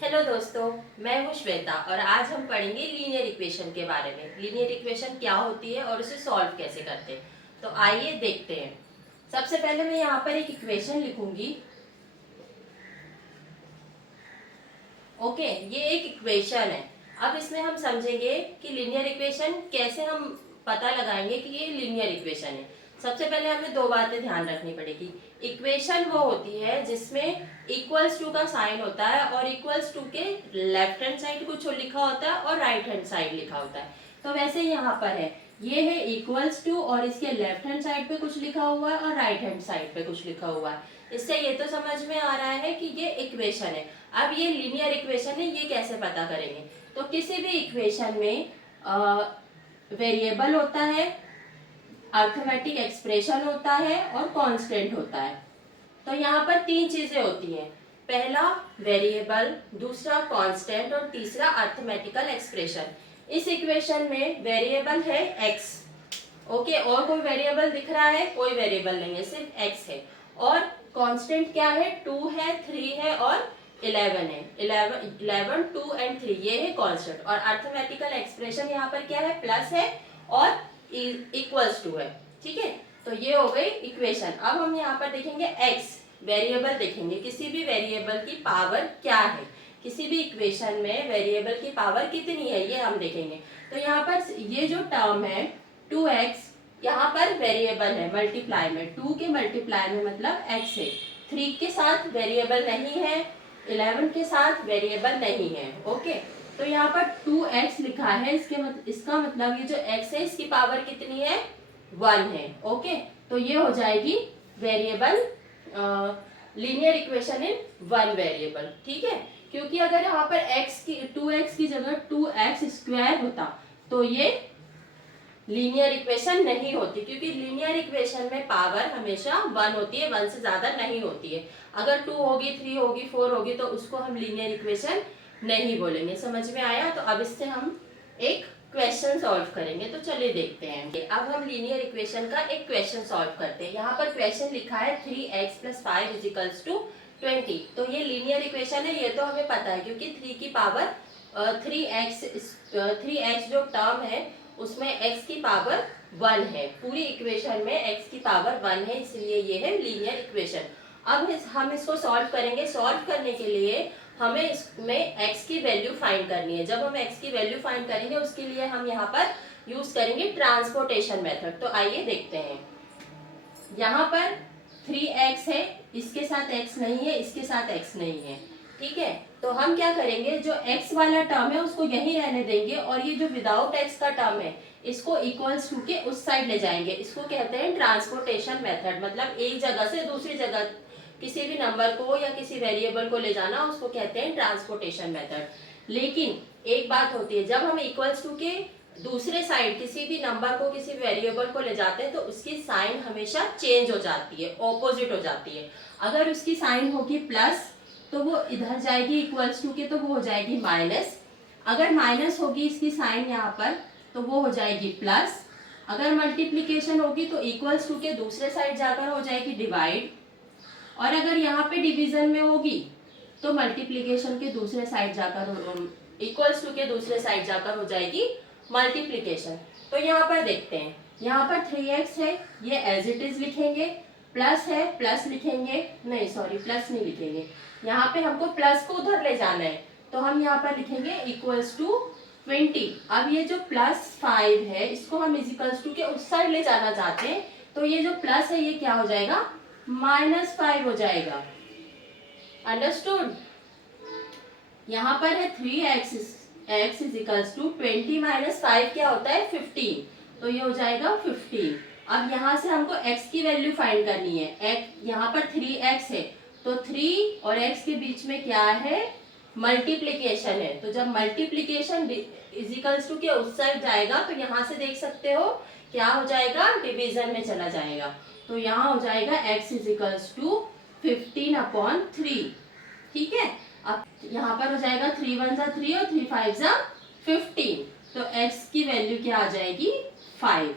Hello दोस्तों, मैं हूँ श्वेता और आज हम पढ़ेंगे लीनियर इक्वेशन के बारे में। लीनियर इक्वेशन क्या होती है और उसे सॉल्व कैसे करते हैं, तो आइए देखते हैं। सबसे पहले मैं यहाँ पर एक इक्वेशन लिखूंगी। ओके, ये एक इक्वेशन है। अब इसमें हम समझेंगे कि लीनियर इक्वेशन कैसे हम पता लगाएंगे कि ये लीनियर इक्वेशन है। सबसे पहले हमें दो बातें ध्यान रखनी पड़ेगी। इक्वेशन वो होती है जिसमें इक्वल्स टू का साइन होता है और इक्वल्स टू के लेफ्ट हैंड साइड कुछ लिखा होता है और राइट हैंड साइड लिखा होता है। तो वैसे यहाँ पर है, ये है इक्वल्स टू और इसके लेफ्ट हैंड साइड पे कुछ लिखा हुआ है और राइट हैंड साइड पे कुछ लिखा हुआ है। इससे ये तो समझ में आ रहा है कि ये इक्वेशन है। अब ये लीनियर इक्वेशन है, ये कैसे पता करेंगे? तो किसी भी इक्वेशन में वेरिएबल होता है, अर्थमेटिक एक्सप्रेशन होता है और कांस्टेंट होता है। तो यहाँ पर तीन चीजें होती हैं। पहला वेरिएबल, दूसरा कांस्टेंट और तीसरा अर्थमेटिकल एक्सप्रेशन। इस इक्वेशन में वेरिएबल है x। ओके, और कोई वेरिएबल दिख रहा है? कोई वेरिएबल नहीं है, सिर्फ x है। और कांस्टेंट क्या है? 2 है, 3 है और 11 है। 11 2 एंड 3 ये है कांस्टेंट। और अर्थमेटिकल एक्सप्रेशन यहाँ पर क्या है? प्लस है और इक्वल्स टू है। ठीक है, तो ये हो गई इक्वेशन। अब हम यहाँ पर देखेंगे x वेरिएबल, देखेंगे किसी भी वेरिएबल की पावर क्या है। किसी भी इक्वेशन में वेरिएबल की पावर कितनी है ये हम देखेंगे। तो यहाँ पर ये जो टर्म है 2x, यहाँ पर वेरिएबल है मल्टीप्लाई में, 2 के मल्टीप्लाई में मतलब x है। 3 के साथ वेरिएबल नहीं है, 11 के साथ वेरिएबल नहीं है। ओके, तो यहाँ पर 2x लिखा है, इसका मतलब ये जो x है इसकी पावर कितनी है? 1 है। ओके, तो ये हो जाएगी variable linear equation in one variable. ठीक है, क्योंकि अगर यहाँ पर x की 2x की जगह 2x स्क्वायर होता तो ये लीनियर इक्वेशन नहीं होती, क्योंकि लीनियर इक्वेशन में पावर हमेशा 1 होती है, 1 से ज्यादा नहीं होती है। अगर 2 होगी, 3 होगी, 4 होगी तो उसको हम लीनियर इक्वेशन नहीं बोलेंगे। समझ में आया? तो अब इससे हम एक क्वेश्चन सॉल्व करेंगे। तो चलिए देखते हैं। अब हम लीनियर इक्वेशन का एक क्वेश्चन सॉल्व करते हैं। यहाँ पर क्वेश्चन लिखा है 3x + 5 = 20। तो ये लीनियर इक्वेशन है, ये तो हमें पता है क्योंकि 3 की पावर 3x जो टर्म है उसमें x की पावर 1 है। पूरी इक्वेशन में x की पावर 1 है, इसलिए ये है लीनियर इक्वेशन। अब हम इसको सॉल्व करेंगे। सॉल्व करने के लिए हमें इसमें x की वैल्यू फाइंड करनी है। जब हम x की वैल्यू फाइंड करेंगे उसके लिए हम यहाँ पर यूज करेंगे ट्रांसपोर्टेशन मेथड। तो आइए देखते हैं। यहाँ पर 3x है, इसके साथ x नहीं है, इसके साथ x नहीं है। ठीक है, तो हम क्या करेंगे, जो x वाला टर्म है उसको यहीं रहने देंगे और ये जो विदाउट x का टर्म है इसको इक्वल्स टू के उस साइड ले जाएंगे। इसको कहते हैं ट्रांसपोर्टेशन मेथड। मतलब एक जगह से दूसरी जगह किसी भी नंबर को या किसी वेरिएबल को ले जाना, उसको कहते हैं ट्रांसपोर्टेशन मेथड। लेकिन एक बात होती है, जब हम इक्वल्स टू के दूसरे साइड किसी भी नंबर को, किसी वेरिएबल को ले जाते हैं तो उसकी साइन हमेशा चेंज हो जाती है, ऑपोजिट हो जाती है। अगर उसकी साइन होगी प्लस तो वो इधर जाएगी इक्वल्स टू के, तो वो हो जाएगी माइनस। अगर माइनस होगी इसकी साइन यहाँ पर तो वो हो जाएगी प्लस। अगर मल्टीप्लीकेशन होगी तो इक्वल्स टू के दूसरे साइड जाकर हो जाएगी डिवाइड। और अगर यहाँ पे डिवीजन में होगी तो मल्टीप्लीकेशन के दूसरे साइड जाकर, इक्वल्स टू के दूसरे साइड जाकर हो जाएगी मल्टीप्लीकेशन। तो यहाँ पर देखते हैं, यहाँ पर 3x है, ये एज इट इज लिखेंगे। प्लस है, प्लस लिखेंगे, नहीं सॉरी प्लस नहीं लिखेंगे, यहाँ पे हमको प्लस को उधर ले जाना है तो हम यहाँ पर लिखेंगे इक्वल्स टू 20। अब ये जो +5 है इसको हम इक्वल्स टू के उस साइड ले जाना चाहते हैं, तो ये जो प्लस है ये क्या हो जाएगा? -5 हो जाएगा। अंडरस्टूड? यहाँ पर है 3x x = 20 - 5 क्या होता है? 15। तो ये हो जाएगा 15। अब यहाँ से हमको x की वैल्यू फाइंड करनी है। यहाँ पर 3x है तो 3 और x के बीच में क्या है? मल्टीप्लीकेशन है। तो जब मल्टीप्लीकेशन इजिकल्स टू के उस साइड जाएगा तो यहाँ से देख सकते हो क्या हो जाएगा? डिवीजन में चला जाएगा। तो यहाँ हो जाएगा x = 15/3। ठीक है, अब यहाँ पर हो जाएगा 3 × 1 = 3 और 3 × 5 = 15। तो x की वैल्यू क्या आ जाएगी? 5।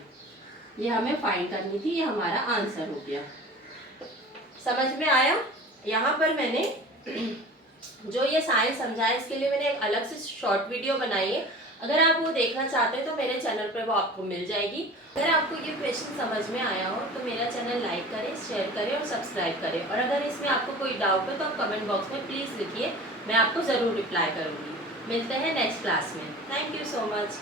ये हमें फाइंड करनी थी, ये हमारा आंसर हो गया। समझ में आया? यहाँ पर मैंने जो ये साइंस समझाया इसके लिए मैंने एक अलग से शॉर्ट वीडियो बनाई है। अगर आप वो देखना चाहते हैं तो मेरे चैनल पर वो आपको मिल जाएगी। अगर आपको ये क्वेश्चन समझ में आया हो तो मेरा चैनल लाइक करें, शेयर करें और सब्सक्राइब करें। और अगर इसमें आपको कोई डाउट हो तो आप कमेंट बॉक्स में प्लीज़ लिखिए, मैं आपको ज़रूर रिप्लाई करूँगी। मिलते हैं नेक्स्ट क्लास में। Thank you so much.